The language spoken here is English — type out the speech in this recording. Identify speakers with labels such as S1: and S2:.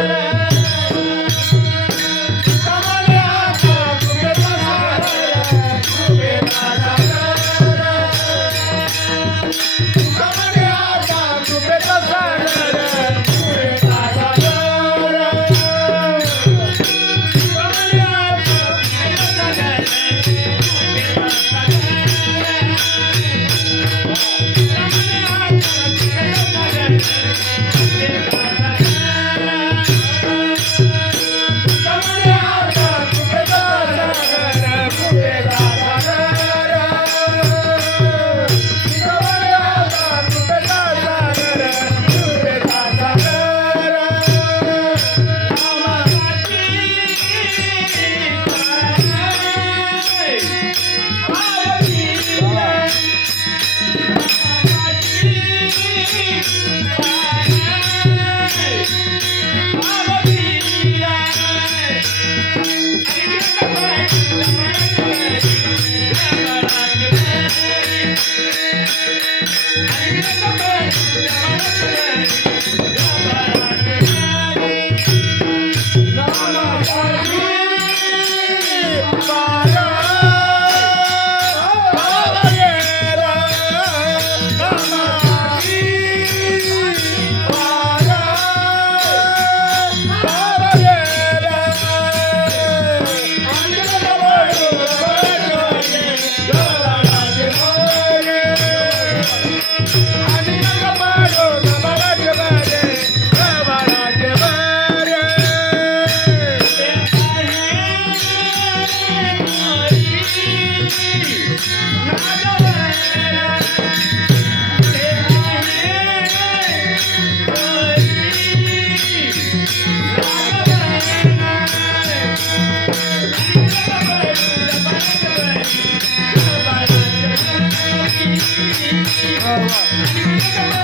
S1: Yeah. Bye. Oh.